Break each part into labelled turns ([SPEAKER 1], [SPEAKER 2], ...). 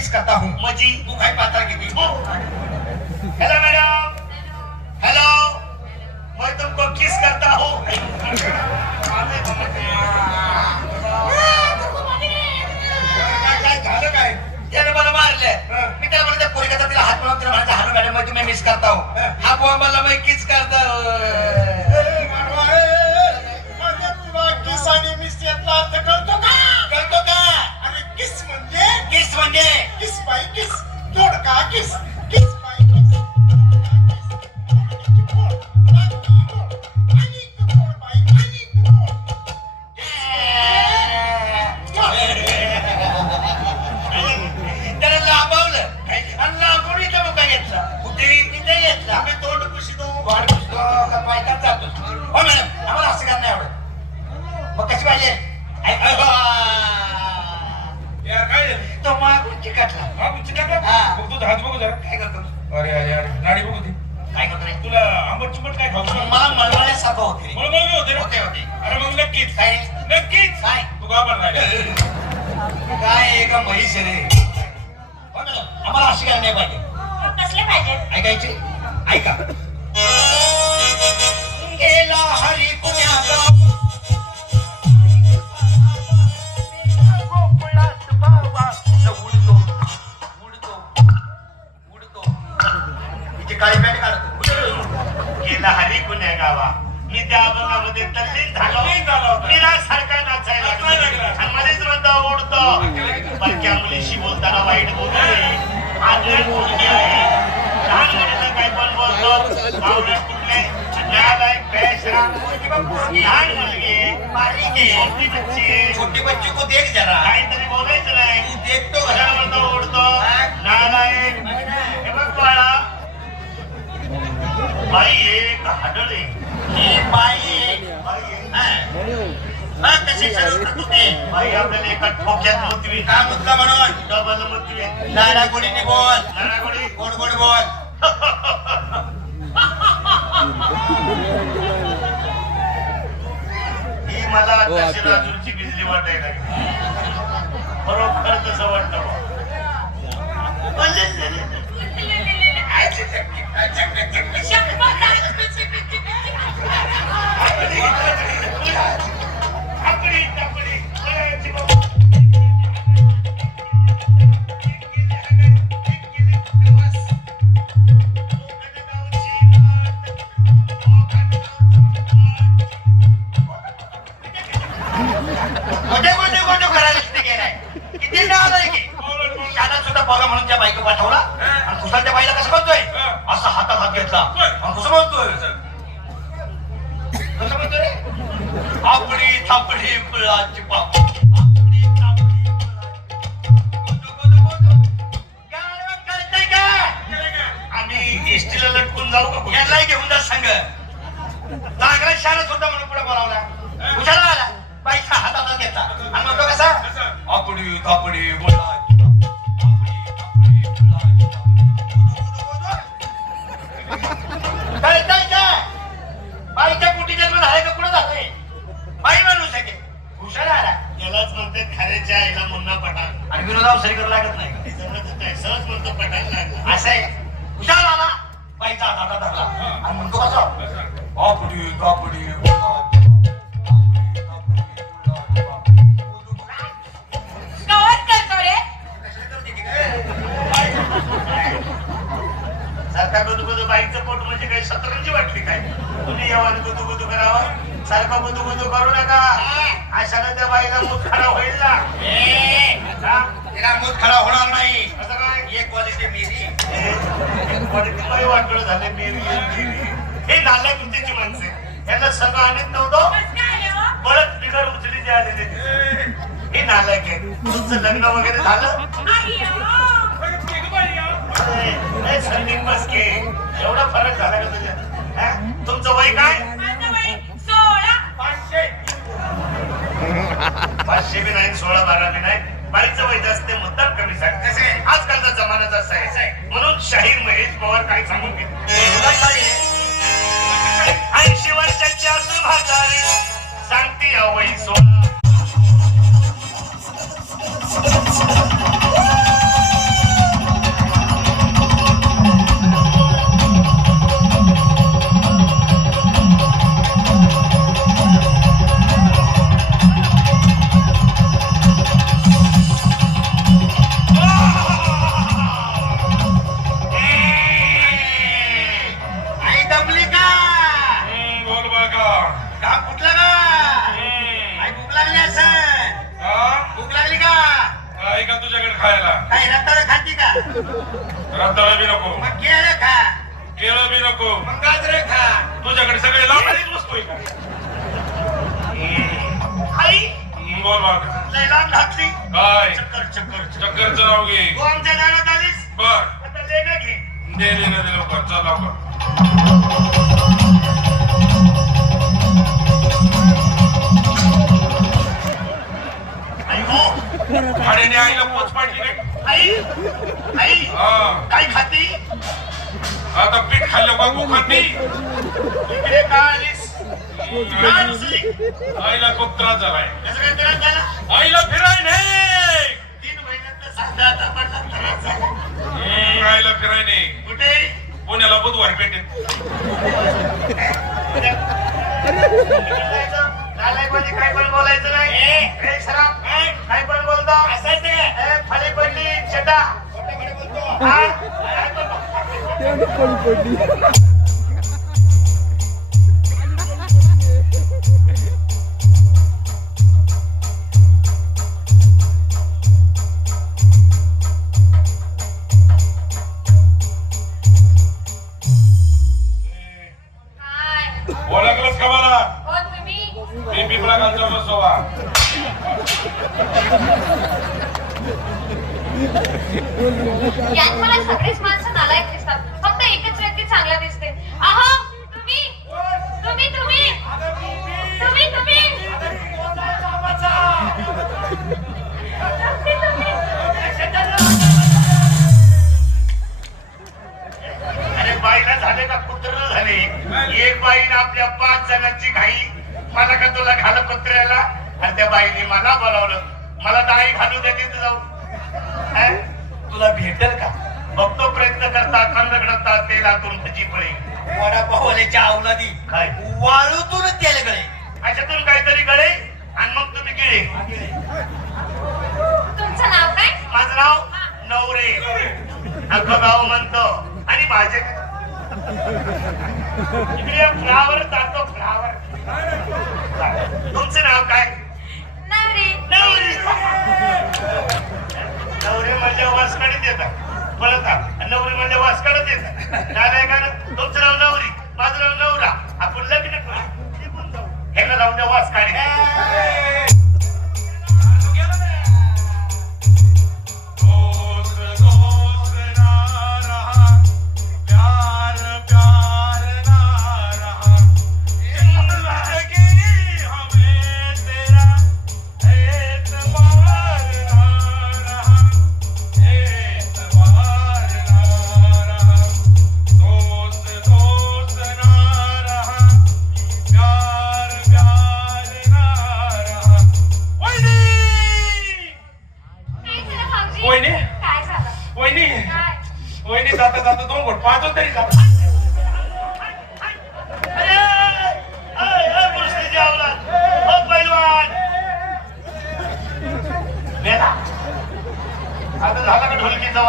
[SPEAKER 1] Miss करता हूँ।
[SPEAKER 2] मजी
[SPEAKER 1] तू काय पात्र किती
[SPEAKER 2] हेलो मैडम हेलो मैं तुमको किस करता हूँ।
[SPEAKER 1] मी त्याला म्हणलं पोरग्याचा तिला हात मिळवून तिला म्हणायचं हॅलो मॅडम मैं तुम्हें मिस करता हूँ. हा. पोहा मला मैं किस करता
[SPEAKER 3] का
[SPEAKER 1] पायकात जातो हो मॅडम आम्हाला असं करणार नाही आवडत मग कशी पाहिजे.
[SPEAKER 4] यार काय?
[SPEAKER 1] तो मागून चिकटला
[SPEAKER 4] हा तू चिकटला?
[SPEAKER 1] हा.
[SPEAKER 4] बघ तुझा हात बघू जरा.
[SPEAKER 1] काय करतो?
[SPEAKER 4] अरे अरे नाडी बघू ती
[SPEAKER 1] काय करतो
[SPEAKER 4] तुला आंबट चिंबट काय खाऊ?
[SPEAKER 1] मला मळमळल्यासारखं होते रे.
[SPEAKER 4] मळमळ होते
[SPEAKER 1] होते होते.
[SPEAKER 4] अरे मग नक्कीच.
[SPEAKER 1] काय
[SPEAKER 4] नक्कीच.
[SPEAKER 1] काय?
[SPEAKER 4] तू का पण
[SPEAKER 1] काय आहे का म्हैस आहे रे? हो आम्हाला अशी करायला नाही पाहिजे
[SPEAKER 5] कसले पाहिजे?
[SPEAKER 1] ऐकायचे? ऐका. गेला हरी
[SPEAKER 2] लहान मुलगी छोटी बच्ची आहे.
[SPEAKER 1] छोटी बच्ची को देख जरा।
[SPEAKER 2] काहीतरी बोलायचं नाही
[SPEAKER 1] तू देखतो
[SPEAKER 2] म्हणतो ओढतो नालायक हे बघ बाळा बाई एक हाडळ आहे
[SPEAKER 1] ही बाई
[SPEAKER 2] बाई आहे.
[SPEAKER 1] कशी सरळ तू ते
[SPEAKER 2] बाई आपल्याला एका ठोक्यात मुतवी.
[SPEAKER 1] का मुद्दा म्हणून?
[SPEAKER 2] डबल मुतवी.
[SPEAKER 1] गोडीने बोल.
[SPEAKER 2] नारागोडी
[SPEAKER 1] गोड गोड बोल.
[SPEAKER 2] मला तशी राजूची बिजली वाटायला. बरोबर तसं वाटतं बा.
[SPEAKER 1] गोटे गोटे गोटे करायला गेलाय किती नाव आहे की? शाळा सुद्धा बोला म्हणून त्या बायको पाठवला. आणि कुशाल त्या बाईला कसं म्हणतोय असा हातात हात घेतला. आणि कसं म्हणतोय कसं म्हणतोय रे? आपडी थापडी फुलाची पाप आपडी थापडी फुलाची गोदो, गोदो, गोदो. गाणं कळतंय का?
[SPEAKER 2] आम्ही एसटीला लटकून जाऊ का कुठे?
[SPEAKER 1] यालाही घेऊन जा संघ. चांगला शाळा सुद्धा म्हणून पुढे बोलावला हुशार आला बाईचा हातात घेतला आणि म्हणतो कसा? आपडी थापडी बोलाची आपडी थापडी बोलाची कळतंय का बाईच्या पोटी जन्म झालाय का? कुठं झालंय बाई माणूस आहे. हुशार आला
[SPEAKER 2] यालाच म्हणते खाऱ्याच्या आईला मुन्ना पठाण.
[SPEAKER 1] आणि लागत नाही?
[SPEAKER 2] जवळच सहज म्हणतो पठाण लागला.
[SPEAKER 1] असं आहे. हुशार आला बाईचा हातात धरला. आणि म्हणतो कसा? आपडी थापडी
[SPEAKER 2] सारखा गुदू गुदू बाईचं पोट म्हणजे काही शतरंजी वाटली काय? तुम्ही येवाने गुदू गुदू करावा. सारखा गुदू गुदू करू नका. अशाने त्या बाईला मूत खराब होईल ना? हा?
[SPEAKER 1] तिला मूत खडा होणार नाही.
[SPEAKER 2] असं काय?
[SPEAKER 1] एक क्वालिटी मेरी.
[SPEAKER 2] किती वाटलं झाले मेरी. हे नाल्या गुंतीची माणसे. यांना सगळं आणत नव्हतं.
[SPEAKER 5] कसं काय रे हो?
[SPEAKER 2] बळत बिगर उचली जे आलेले हे नालायक आहे. तुमचं लग्न वगैरे झालं? ए, संदीप बसके एवढा फरक झाला का तुझ्या? हा? तुमचं वय काय? पाचशे. पाचशे बी नाही सोळा बारा बी नाही. बाईचं वय जास्त मुद्दाम कमी सांग कसे आजकालचा जमानाच असा आहे. म्हणून शाहीर महेश पवार काय सांगून
[SPEAKER 1] रताळा
[SPEAKER 4] बी नको
[SPEAKER 1] मग केळं खा.
[SPEAKER 4] केळं बी नको
[SPEAKER 1] मग गाजर खा.
[SPEAKER 4] तुझ्याकडे सगळे लाकडीच वस्तू आहे का
[SPEAKER 2] आई.
[SPEAKER 4] बोल
[SPEAKER 2] घातली
[SPEAKER 4] काय?
[SPEAKER 2] चक्कर चक्कर चक्कर.
[SPEAKER 4] चक्करचं नाव घे.
[SPEAKER 2] तू आमच्या दारात आलीस?
[SPEAKER 4] बर.
[SPEAKER 2] आता लेणं घे.
[SPEAKER 4] दे लवकर. चल लवकर.
[SPEAKER 2] आई हो.
[SPEAKER 4] आईला पोच पाडली नाही
[SPEAKER 2] आई आई
[SPEAKER 4] हा.
[SPEAKER 2] काय खाती?
[SPEAKER 4] आता पीठ खाल्लं भूकत नाही
[SPEAKER 2] इकडे का आलीस? का रुसली?
[SPEAKER 4] आईला खूप त्रास झालाय
[SPEAKER 2] कसं काय त्रास झाला?
[SPEAKER 4] आईला फिराय नाही
[SPEAKER 2] तीन महिन्यात साधा आता पडला त्रास झाला
[SPEAKER 4] हम्म, आईला फिराय नाही
[SPEAKER 2] कुठे
[SPEAKER 4] पुण्याला बुधवार पेटेल
[SPEAKER 2] नालायकमध्ये काय पण बोलायचं नाही ए, सराफ, ए, काय पण बोलतो असंच ए, खाली पडली चटा हा? काय
[SPEAKER 5] यात मला सगळेच माणसं नालायक दिसतात. फक्त एकच व्यक्ती चांगला दिसते. अहो तुम्ही तुम्ही तुम्ही तुम्ही तुम्ही.
[SPEAKER 2] अरे बाईला झाले का? कुत्र झाले. एक बाईनं आपल्या पाच जणांची घाई. मला का तुला घाल कुत्र्याला आणि त्या बाईने मला बोलावलं. मला दाई घालू दे तिथे जाऊ अं?
[SPEAKER 1] तुला भेटेल का?
[SPEAKER 2] बघतो प्रयत्न करता खंडगडता तेलातून भजी पळे
[SPEAKER 1] वडापावल्याच्या अवलादी
[SPEAKER 2] काय?
[SPEAKER 1] वाळूतून तेल गळे.
[SPEAKER 2] अशातून काहीतरी गळे आणि मग तुम्ही गिळे.
[SPEAKER 5] तुमचं नाव काय?
[SPEAKER 2] माझं नाव नवरे. अख्खं गाव म्हणतो. आणि माझे इकडे फ्लावर जातो फ्लावर. तुमचं नाव काय?
[SPEAKER 5] नवरी.
[SPEAKER 2] नवरी. नवरी म्हणजे वासकडीत येतात. बोलत नवरी म्हणजे वासकडीत येतात. काय का तुमचं नाव नवरी माझं नाव नवरा. आपण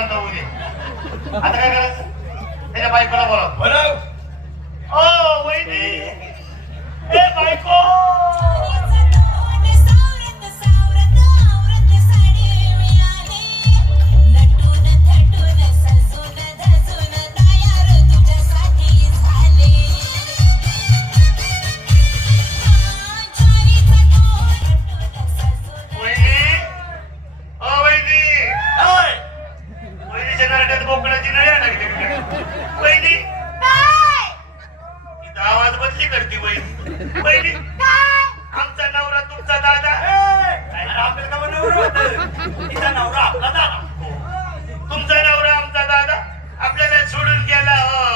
[SPEAKER 2] का उद्या. आता काय करायचं? त्याच्या बायकोला बोला करते वहिनी? वहिनी आमचा नवरा तुमचा दादा.
[SPEAKER 1] आपल्याला नवरा तिचा नवरा आपला दादा. हो.
[SPEAKER 2] तुमचा नवरा आमचा दादा? आपल्याला सोडून गेला. हो.